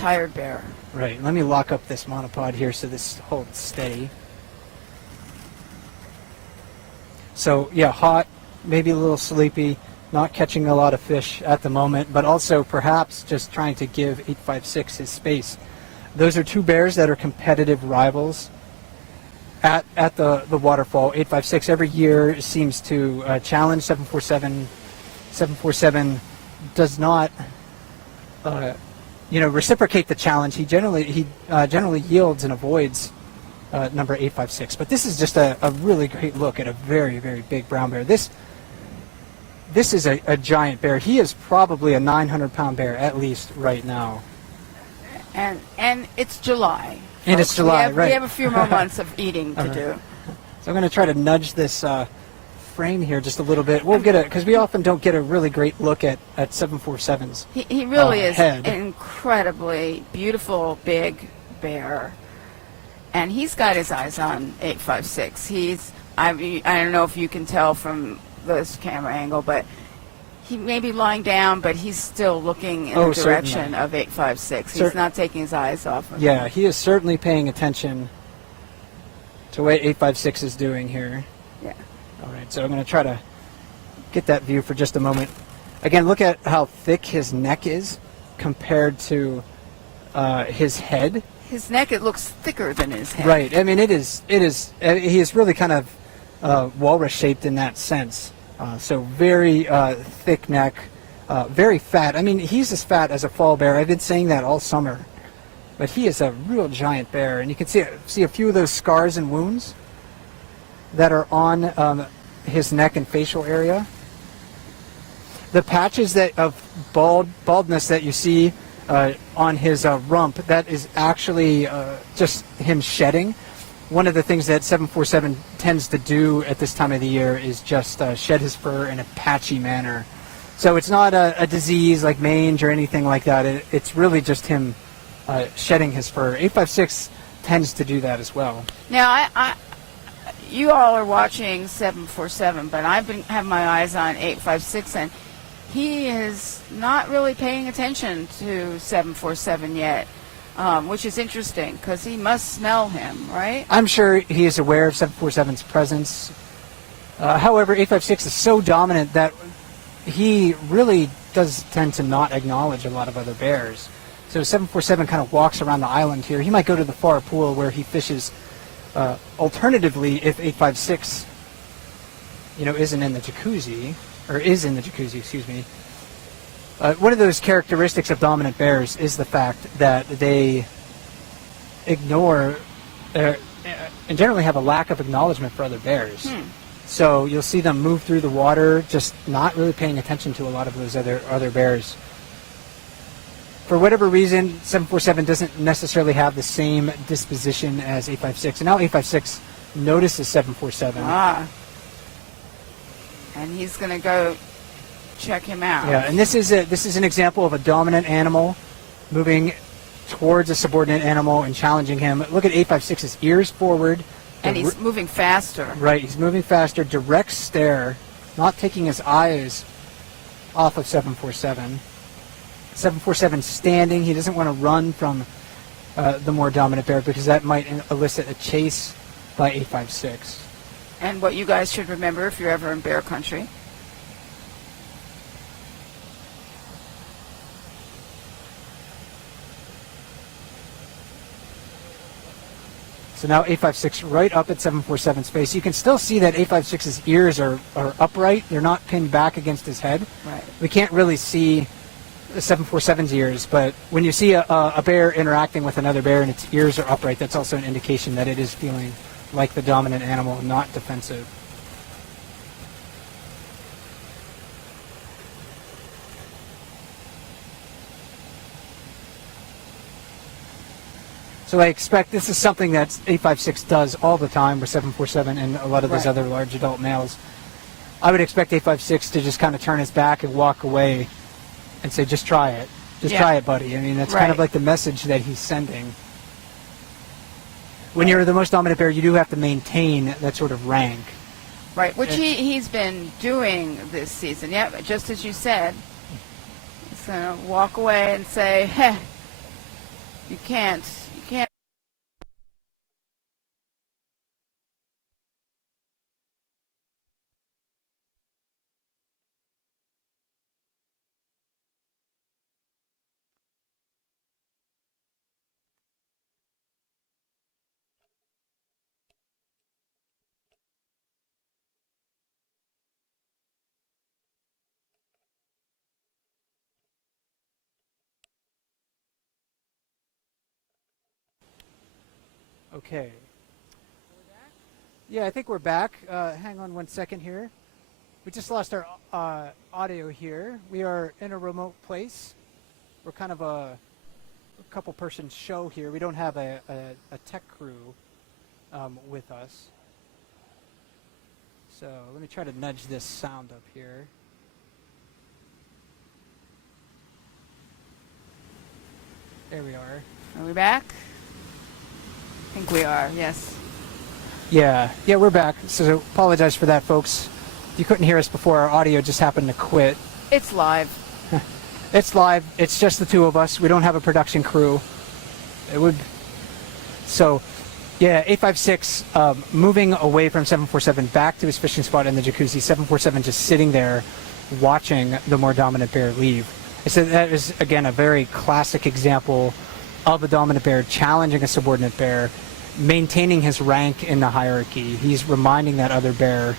tired bear. Right. Let me lock up this monopod here so this holds steady. So, yeah, hot, maybe a little sleepy, not catching a lot of fish at the moment, but also perhaps just trying to give 856 his space. Those are two bears that are competitive rivals at the waterfall. 856 every year seems to challenge 747. 747 does not, reciprocate the challenge. He generally yields and avoids number 856. But this is just a really great look at a very, very big brown bear. This is a giant bear. He is probably a 900-pound bear at least right now. And it's July. And it's July, right. We have a few more months of eating to do. So I'm going to try to nudge this frame here just a little bit. We'll get because we often don't get a really great look at 747's He really is head. an incredibly beautiful big bear. And he's got his eyes on 856. I don't know if you can tell from this camera angle, but he may be lying down, but he's still looking in the direction of 856. He's not taking his eyes off of him. Yeah, he is certainly paying attention to what 856 is doing here. Yeah. All right, so I'm going to try to get that view for just a moment. Again, look at how thick his neck is compared to his head. His neck, it looks thicker than his head. Right. I mean, he is really kind of walrus-shaped in that sense. So very thick neck, very fat. I mean, he's as fat as a fall bear. I've been saying that all summer. But he is a real giant bear. And you can see a few of those scars and wounds that are on his neck and facial area. The patches of baldness that you see on his rump, that is actually just him shedding. One of the things that 747 tends to do at this time of the year is just shed his fur in a patchy manner. So it's not a disease like mange or anything like that. It's really just him shedding his fur. 856 tends to do that as well. Now, you all are watching 747, but I've been have my eyes on 856, and he is not really paying attention to 747 yet. Which is interesting because he must smell him, right? I'm sure he is aware of 747's presence. However, 856 is so dominant that he really does tend to not acknowledge a lot of other bears. So 747 kind of walks around the island here. He might go to the far pool where he fishes. Alternatively, if 856, isn't in the jacuzzi, or is in the jacuzzi, excuse me. One of those characteristics of dominant bears is the fact that they ignore and generally have a lack of acknowledgement for other bears. So you'll see them move through the water, just not really paying attention to a lot of those other bears. For whatever reason, 747 doesn't necessarily have the same disposition as 856. And now 856 notices 747. And he's going to go check him out. Yeah, and this is an example of a dominant animal moving towards a subordinate animal and challenging him. Look at 856's ears forward. And he's moving faster. Right, he's moving faster, direct stare, not taking his eyes off of 747. 747 standing. He doesn't want to run from the more dominant bear because that might elicit a chase by 856. And what you guys should remember if you're ever in bear country, so now 856 right up at 747 space. You can still see that 856's ears are upright. They're not pinned back against his head. right? We can't really see the 747's ears, but when you see a bear interacting with another bear and its ears are upright, that's also an indication that it is feeling like the dominant animal, not defensive. So I expect this is something that 856 does all the time with 747 and a lot of those other large adult males. I would expect 856 to just kind of turn his back and walk away and say, just try it. Just try it, buddy. I mean, that's kind of like the message that he's sending. When you're the most dominant bear, you do have to maintain that sort of rank. Right, which he's been doing this season. Yeah, just as you said. He's going to walk away and say, heh, You can't. You can't. Okay. Yeah, I think we're back. Hang on one second here. We just lost our audio here. We are in a remote place. We're kind of a couple-person show here. We don't have a tech crew with us. So let me try to nudge this sound up here. There we are. Are we back? I think we are. Yes. Yeah, we're back. So apologize for that, folks. If you couldn't hear us before, our audio just happened to quit. It's live. It's live. It's just the two of us. We don't have a production crew. It would. So, yeah, 856 moving away from 747 back to his fishing spot in the jacuzzi. 747 just sitting there watching the more dominant bear leave. I said that is, again, a very classic example of a dominant bear challenging a subordinate bear, maintaining his rank in the hierarchy. He's reminding that other bear